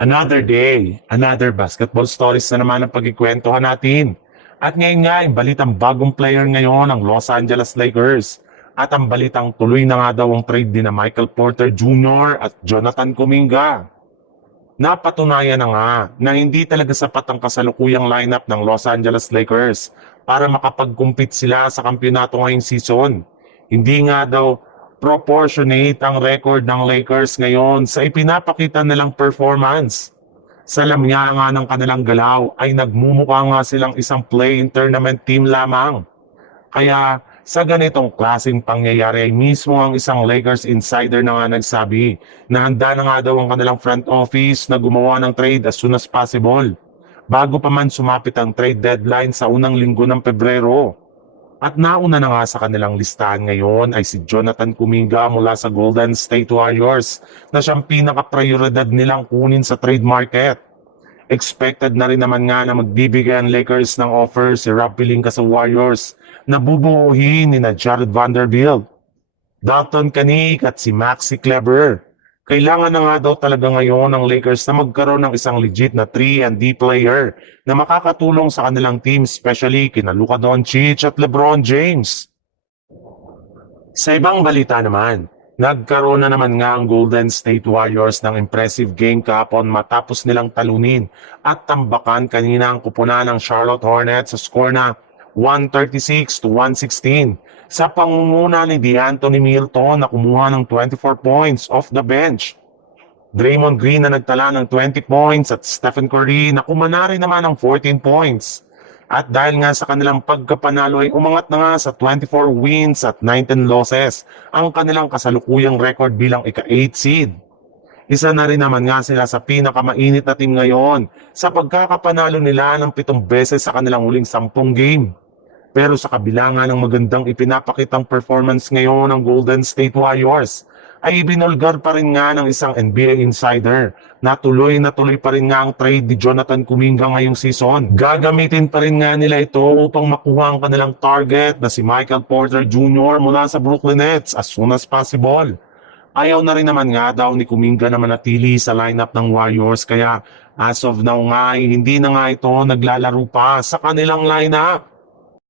Another day, another basketball stories na naman ang pagkikwentuhan natin. At ngayon nga, yung balitang bagong player ngayon ng Los Angeles Lakers. At ang balitang tuloy na nga daw ang trade din na Michael Porter Jr. at Jonathan Kuminga. Napatunayan na nga na hindi talaga sapat ang kasalukuyang lineup ng Los Angeles Lakers para makapag-compete sila sa kampyonato ngayong season. Hindi nga daw proportionate ang record ng Lakers ngayon sa ipinapakita nilang performance. Sa lamya nga ng kanilang galaw ay nagmumukha nga silang isang play-in tournament team lamang. Kaya sa ganitong klaseng pangyayari ay mismo ang isang Lakers insider na nga nagsabi na handa na nga daw ang kanilang front office na gumawa ng trade as soon as possible bago pa man sumapit ang trade deadline sa unang linggo ng Pebrero. At nauna na nga sa kanilang listahan ngayon ay si Jonathan Kuminga mula sa Golden State Warriors na siyang pinaka-prioridad nilang kunin sa trade market. Expected na rin naman nga na magbibigay ang Lakers ng offer si Rob Pelinka sa Warriors na bubuuhin ni na Jared Vanderbilt, Dalton Knick at si Maxi Kleber. Kailangan na nga daw talaga ngayon ng Lakers na magkaroon ng isang legit na 3-and-D player na makakatulong sa kanilang team, especially kina Luka Doncic at LeBron James. Sa ibang balita naman, nagkaroon na naman nga ang Golden State Warriors ng impressive game kahapon matapos nilang talunin at tambakan kanina ang kupunan ng Charlotte Hornets sa score na 136-116 sa pangunguna ni DeAnthony Milton na kumuha ng 24 points off the bench. Draymond Green na nagtala ng 20 points at Stephen Curry na kumana rin naman ng 14 points. At dahil nga sa kanilang pagkapanalo ay umangat na nga sa 24 wins at 19 losses ang kanilang kasalukuyang record bilang ika-8 seed. Isa na rin naman nga sila sa pinakamainit na team ngayon sa pagkakapanalo nila ng 7 beses sa kanilang huling 10 game. Pero sa kabila nga ng magandang ipinapakitang performance ngayon ng Golden State Warriors, ay ibinulgar pa rin nga ng isang NBA insider na tuloy pa rin nga ang trade ni Jonathan Kuminga ngayong season. Gagamitin pa rin nga nila ito upang makuha ang kanilang target na si Michael Porter Jr. mula sa Brooklyn Nets as soon as possible. Ayaw na rin naman nga daw ni Kuminga na manatili sa lineup ng Warriors kaya as of now nga ay hindi na nga ito naglalaro pa sa kanilang lineup.